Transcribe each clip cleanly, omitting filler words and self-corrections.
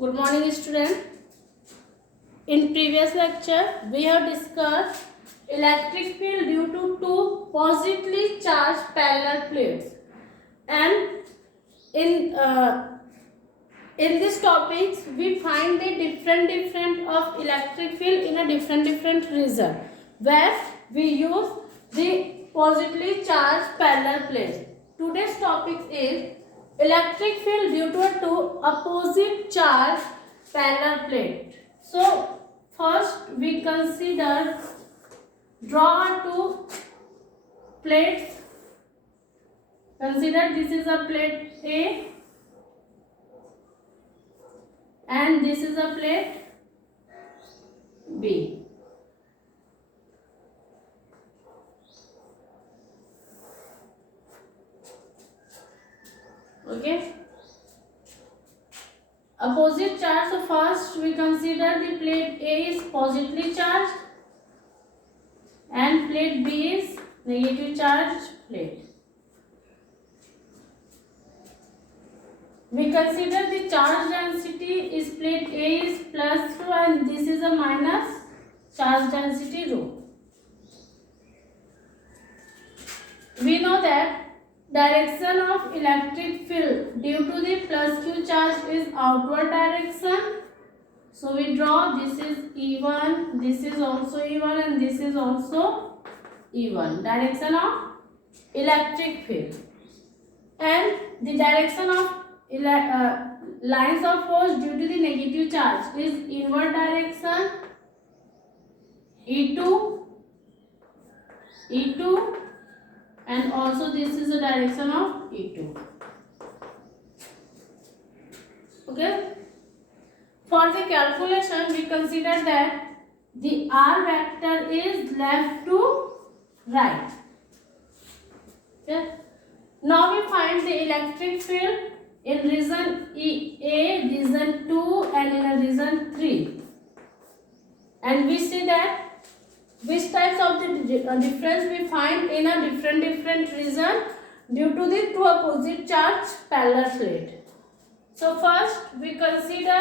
Good morning, student. In previous lecture, we have discussed electric field due to two positively charged parallel plates, and in this topics we find the different of electric field in a different reason, where we use the positively charged parallel plates. Today's topic is electric field due to two opposite charged parallel plate. So first we consider draw two plates. Consider this is a plate A and this is a plate B. Okay. Opposite charge. So first we consider the plate A is positively charged and plate B is negative charged plate. We consider the charge density is plate A is plus rho and this is a minus charge density rho. We know that direction of electric field due to the plus Q charge is outward direction. So we draw this is E1, this is also E1 and this is also E1. Direction of electric field. And the direction of lines of force due to the negative charge is inward direction E2, E2 and also this is the direction of E2. Okay. For the calculation we consider that the R vector is left to right. Okay. Now we find the electric field in region A, region 2 and in a region 3. And we see that which types of the difference we find in a different region due to the two opposite charge parallel plate. So first we consider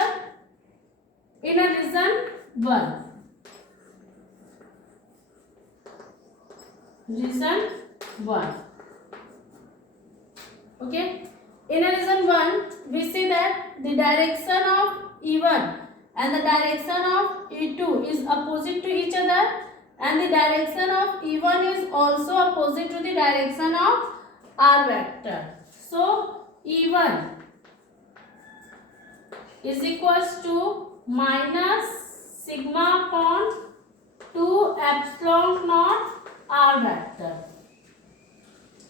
in a region 1. Region 1. Okay. In a region 1 we see that the direction of E1 and the direction of E2 is opposite to each other. And the direction of E1 is also opposite to the direction of R vector. So E1 is equals to minus sigma upon 2 epsilon naught R vector.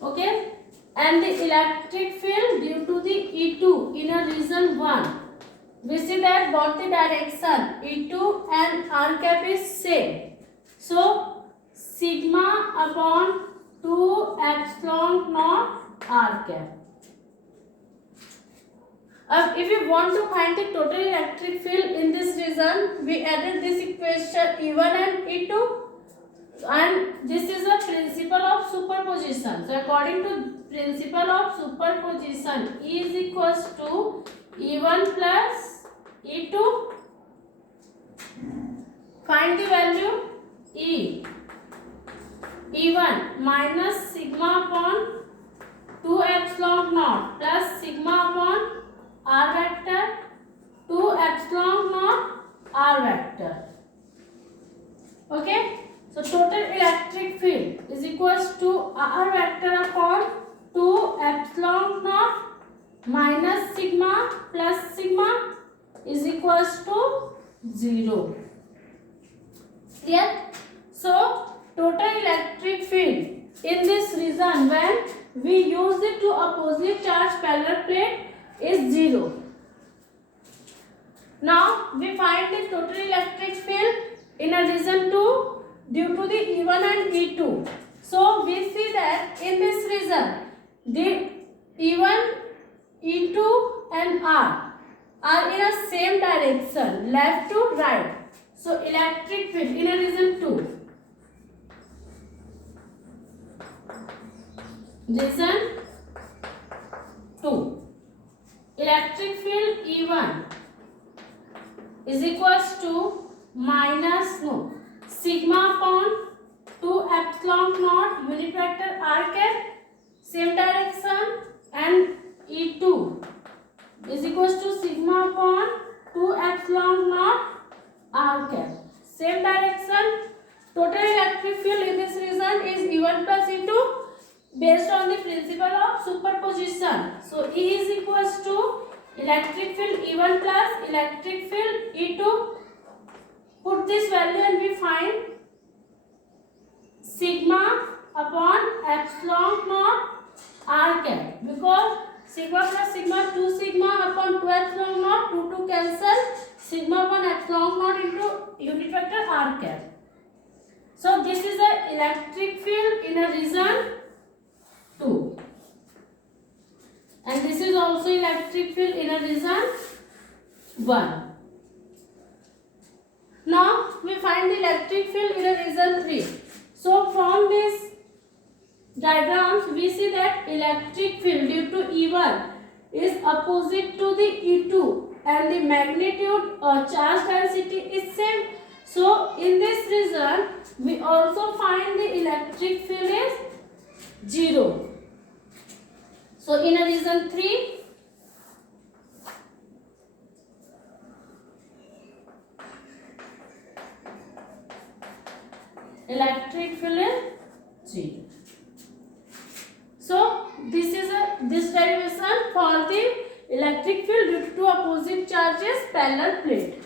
Okay. And the electric field due to the E2 in a region 1. We see that both the direction E2 and R cap is same. So, sigma upon 2 epsilon naught R cap. If we want to find the total electric field in this region, we added this equation E1 and E2 and this is a principle of superposition. So, according to principle of superposition, E is equals to E1 plus E2. Find the value. E1 minus sigma upon 2 epsilon naught plus sigma upon R vector 2 epsilon naught R vector. Okay. So total electric field is equals to R vector upon 2 epsilon naught minus sigma plus sigma is equals to 0. Clear? So, total electric field in this region when we use the two opposite charge parallel plate is 0. Now, we find the total electric field in a region 2 due to the E1 and E2. So, we see that in this region, the E1, E2 and R are in a same direction, left to right. So, electric field in a region 2. Region 2. Electric field E1 is equals to sigma upon 2 epsilon naught unit vector r cap same direction, and E2 is equals to sigma upon 2 epsilon naught r cap same direction. Total electric field in this region is E1 plus E2 based on the principle of superposition. So E is equals to electric field E1 plus electric field E2. Put this value and we find sigma upon epsilon naught r cap, because sigma plus sigma 2 sigma upon 2 epsilon naught 2 cancel, sigma upon epsilon naught into unit vector r cap. So this is the electric field in a region 2, and this is also electric field in a region 1. Now we find the electric field in a region 3. So from this diagrams we see that electric field due to E1 is opposite to the E2 and the magnitude or charge density is same. So in this region we also find the electric field is 0. So in a region 3 electric field is 0. So this derivation for the electric field due to opposite charges parallel plate.